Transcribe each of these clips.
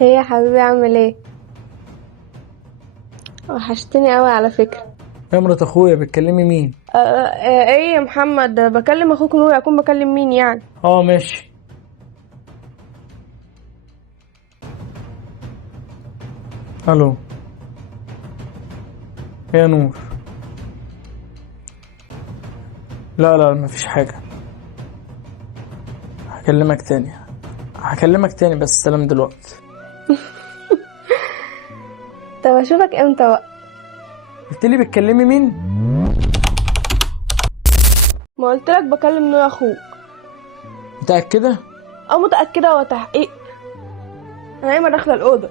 ايه يا حبيبي، عامل ايه؟ وحشتني قوي على فكرة. يا مرات اخويا بتكلمي مين؟ ايه يا محمد، بكلم اخوك نور، اكون بكلم مين يعني؟ اه ماشي. الو يا نور. لا لا مفيش حاجة. هكلمك تاني بس سلام دلوقتي. طب اشوفك امتى بقى؟ قلتلي بتكلمي مين؟ ما قلت لك بكلم نور اخوك. متأكدة؟ اه متأكدة وتحقيق. انا قايمة داخلة الأوضة.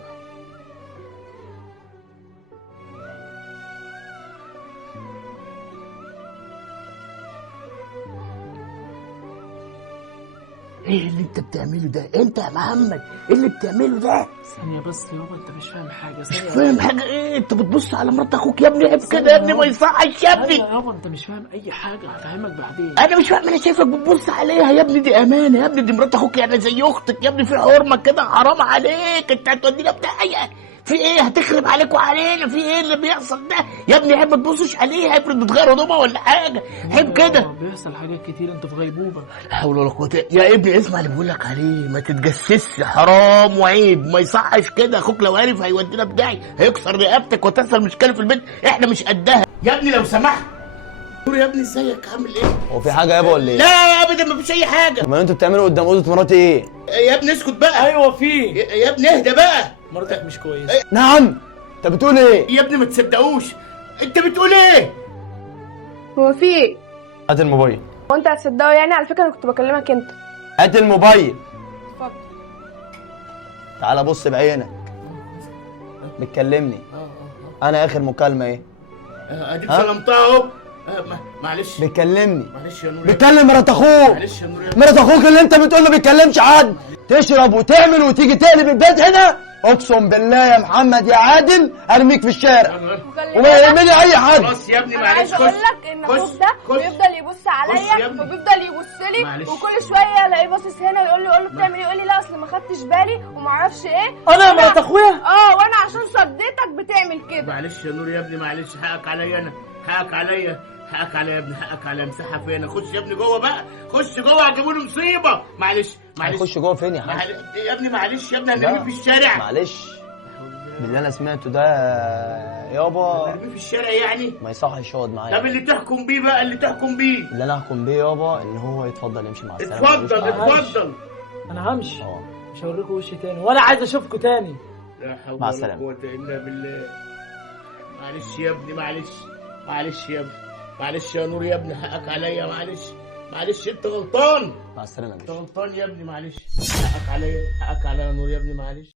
ايه اللي انت بتعمله ده؟ انت يا محمد ايه اللي بتعمله ده؟ ثانية بس يابا، انت مش فاهم حاجة. مش فاهم حاجه ايه؟ انت بتبص على مرات اخوك يا ابني، عيب كده ثانية يا ابني، يابا. ما يصحش يا ابني. يابا انت مش فاهم اي حاجة، هفهمك بعدين. انا مش فاهم، انا شايفك بتبص عليها يا ابني، دي امانه يا ابني، دي مرات اخوك يعني زي اختك يا ابني، في حرمه كده، حرام عليك، انت هتودينا بتاعي في ايه؟ هتخرب عليك وعلينا، في ايه اللي بيحصل ده يا ابني؟ عيب ما تبصش عليها، افرض بتغير هدومها ولا حاجه، عيب كده. بيحصل حاجات كتير، انت في غيبوبة. لا حول ولا قوه يا ابني، اسمع اللي بقول لك عليه، ما تتجسسش، حرام وعيب، ما يصحش كده، اخوك لو عرف هيودينا بداعي، هيكسر رقبتك وتحصل مشكله في البيت، احنا مش قدها يا ابني، لو سمحت. نور يا ابني، ازيك؟ عامل ايه؟ هو في حاجه يابا ولا ايه؟ لا ابدا، ما فيش اي حاجه. امال انتوا بتعملوا قدام اوضه مراتي ايه؟ يا ابني اسكت بقى. ايوه في. يا ابني اهدى بقى. مراتك مش كويسة. نعم. انت بتقول ايه؟ يا ابني ما تصدقوش، انت بتقول ايه؟ هو في ايه؟ هات الموبايل. هو انت هتصدقه يعني؟ على فكرة انا كنت بكلمك انت. هات الموبايل. اتفضل. تعالى بص بعينك. بتكلمني. انا اخر مكالمه ايه؟ اديك ها؟ ظلمتها اهو. معلش بتكلمني. معلش يا نور. بتكلم مرات اخوك. معلش يا نور. مرات اخوك اللي انت بتقول ما بيتكلمش حد، تشرب وتعمل وتيجي تقلب البيت هنا، اقسم بالله يا محمد يا عادل ارميك في الشارع وخلي وما بالك، يهمني اي حد. خلاص يا ابني انا معلش، عايزه اقول لك ان خش، اخوك ده خش. بيفضل يبص يا عليا ابني. وبيفضل يبص لي، معلش. وكل شويه الاقيه باصص هنا يقول له بتعمل ايه، يقول لي لا اصل ما خدتش بالي وما اعرفش ايه. انا مرات اخويا. وانا عشان صديتك بتعمل كده. معلش يا نور يا ابني، معلش، حقك عليا انا، حقك عليا، حقك عليا يا ابني، حقك عليا، مساحه فين؟ خش يا ابني جوه بقى، خش جوه، هتجيبوا لي مصيبه. معلش معلش هتخش جوه فين يا حاج؟ يا ابني معلش يا ابني، هنرميه في الشارع. معلش، باللي انا سمعته ده يابا هنرميه في الشارع يعني؟ ما يصحش يقعد معايا. طب اللي تحكم بيه بقى، اللي تحكم بيه. اللي انا احكم بيه يابا ان هو يتفضل يمشي مع السلامه. اتفضل اتفضل. انا همشي. اه مش هوريكم وشي تاني، وانا عايز اشوفكم تاني. لا حول مع ولا السلامة. قوة إلا بالله. معلش يا ابني، معلش، معلش يا ابني، معلش يا نور يا ابني، حقك عليا، معلش، معلش، انت غلطان، مع السلامه يا انت باشا. غلطان يا ابني، معلش، حقك عليا، حقك عليا يا نور يا ابني، معلش.